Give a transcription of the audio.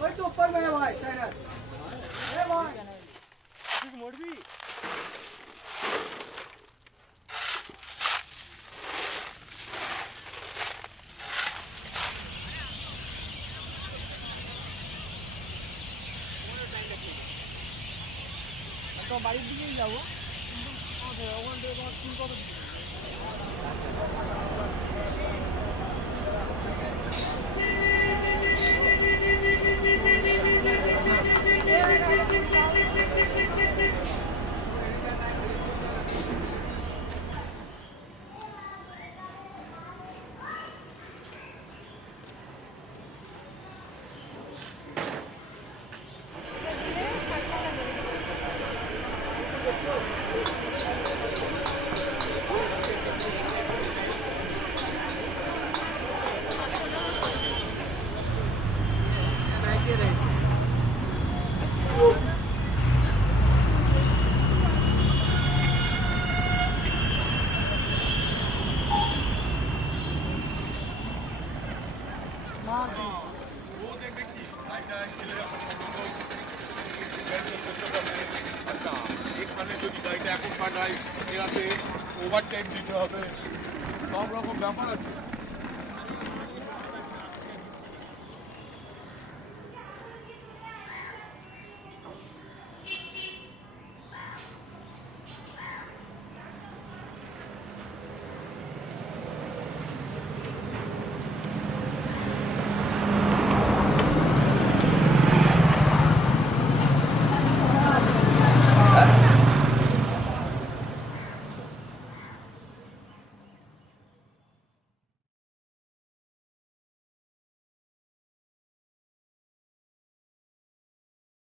वही तो ऊपर में है भाई टायर ए भाई मोड़ भी তো বাড়ির দিকেই যাবো কিন্তু ওখান থেকে তোমার ফিল কত এখানে যদি গাড়িটা এখন পাঠায় এরাতে ওভারটাইম দিতে হবে সব রকম ব্যাপার আছে।